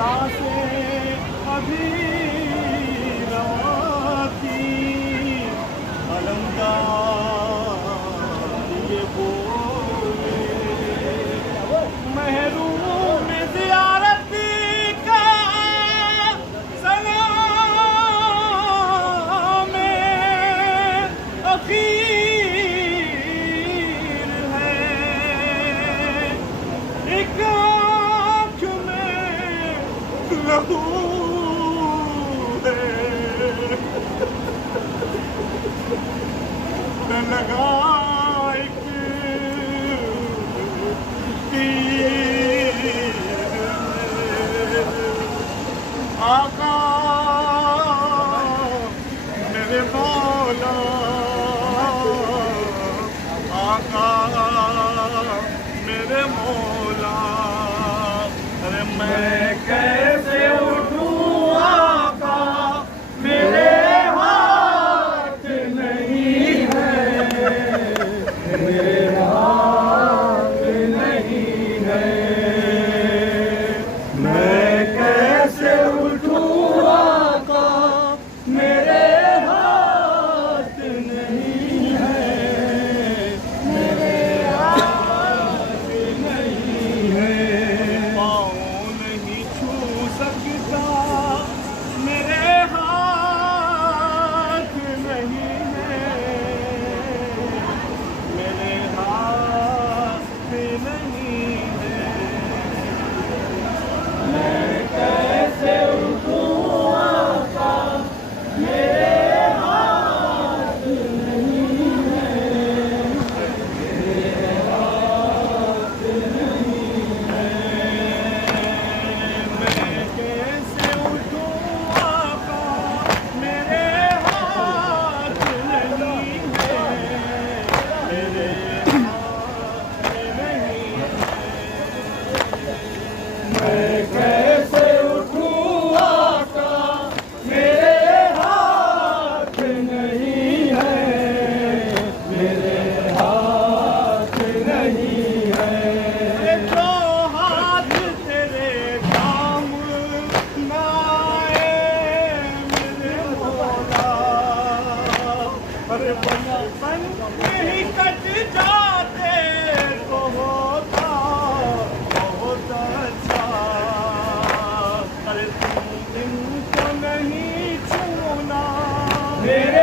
सांसें अभी रवां थी, अलंकार ये बोले महरूम ज़ियारत का सलाम अखीर है। एक आँख में लहू है, न लगा एक तीर है। आका मेरे मौला, आका मेरे मौला, अरे मैं कैसे उठूं आका, मेरे हाथ नहीं है, मेरे हाथ नहीं है। मैं कैसे उठूं आका, मेरे हाथ नहीं है, मेरे हाथ नहीं है। पाँव नहीं छू सकता, मेरे हाथ नहीं है, मेरे हाथ नहीं है। मैं कैसे उठूं आका, मेरे हाथ नहीं है, मेरे हाथ नहीं है। मैं कैसे उठूं आका, मेरे हाथ नहीं है, मेरे हाथ नहीं है। मैं कैसे उठूं आका, मेरे हाथ नहीं है, मेरे हाथ नहीं है। जो हाथ तेरे काम ना आए मेरे मौला, अरे बचपन ही कट जाते तो होता बहुत अच्छा। अरे तुम इनको नहीं छूना, मेरे